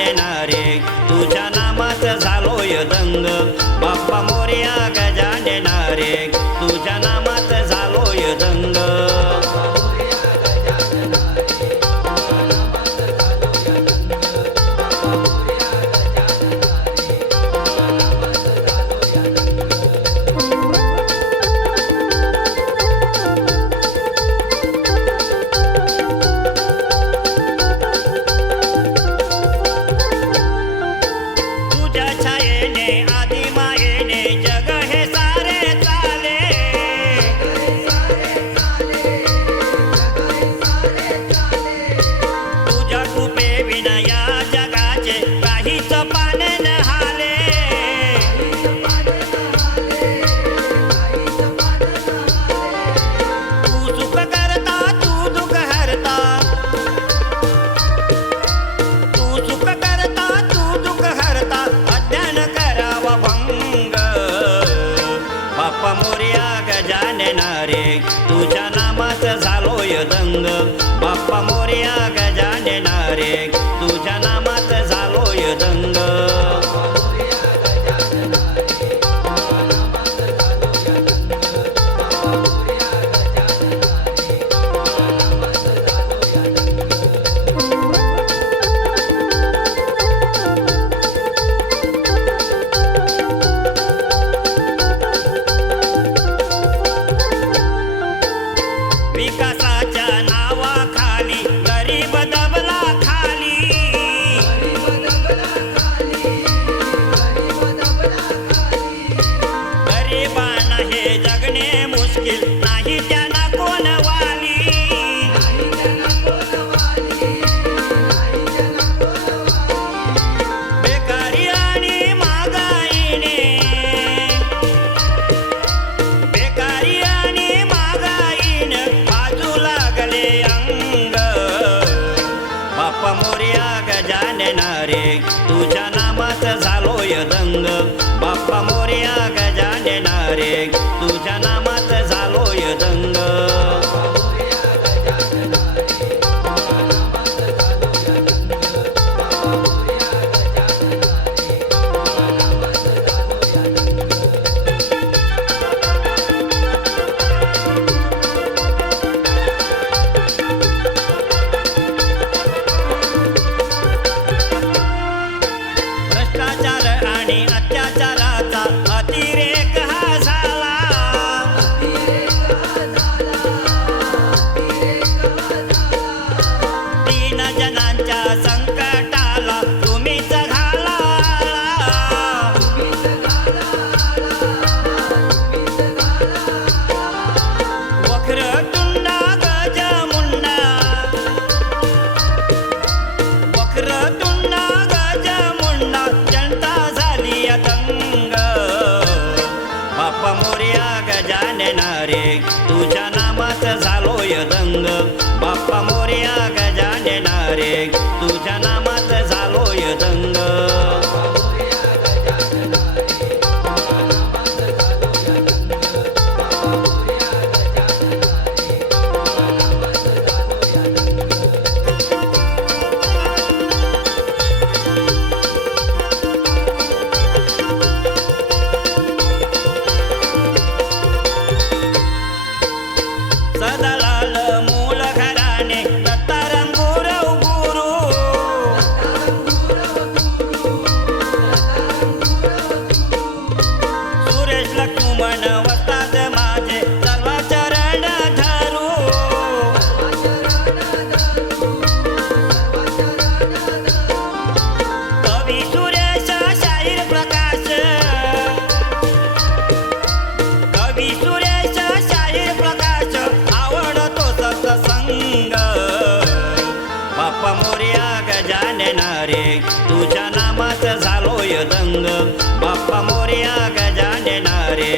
गजानना रे तुझ्या नामात झालोय दंग बाप्पा मोरया गजानना रे तुझ्या नामात झालोय दंग बाप्पा मोरया गजानना रे तुझ्या नामात झालोय दंग बाप्पा मोरया गजानना रे तुझ्या नामात झालोय दंग विकासाच्या नावाखाली गरीब दबला खाली गरिबांना हे जगणे मुश्किल नाही त्यांना कोण वाली बेकारी आणि महागाईने बेकारी आणि महागाईने बाप्पा मोरया गजानना रे तुझ्या नामात झालोय दंग बाप्पा मोरया गजानना रे तुझ्या नामात झालोय दंग आणि अत्याचाराचा अतिरेक हा झाला तीन जणांच्या संकटाला तुम्हीच घाला वक्रतुंड गजमुंडा वक्रतुंड गजमुंडा जनता झाली दंग बाप्पा मोरया गजानना रे तुझ्या नामात झालोय दंग बाप्पा मोरया गजानना रे तुझ्या नामात झालोय दंग सदलाल मूल घराणे दत्ताराम गुरव गुरु सुरेश लक्ष्मण वस्ताद माझे सर्व चरण धरू कवी सुरेश शाहीर प्रकाश कवी सुरेश शाहीर प्रकाश आवडतो सत्संग बाप्पा मोरया गजानना रे तुझ्या नामात झालोय दंग बाप्पा मोरया गजानना रे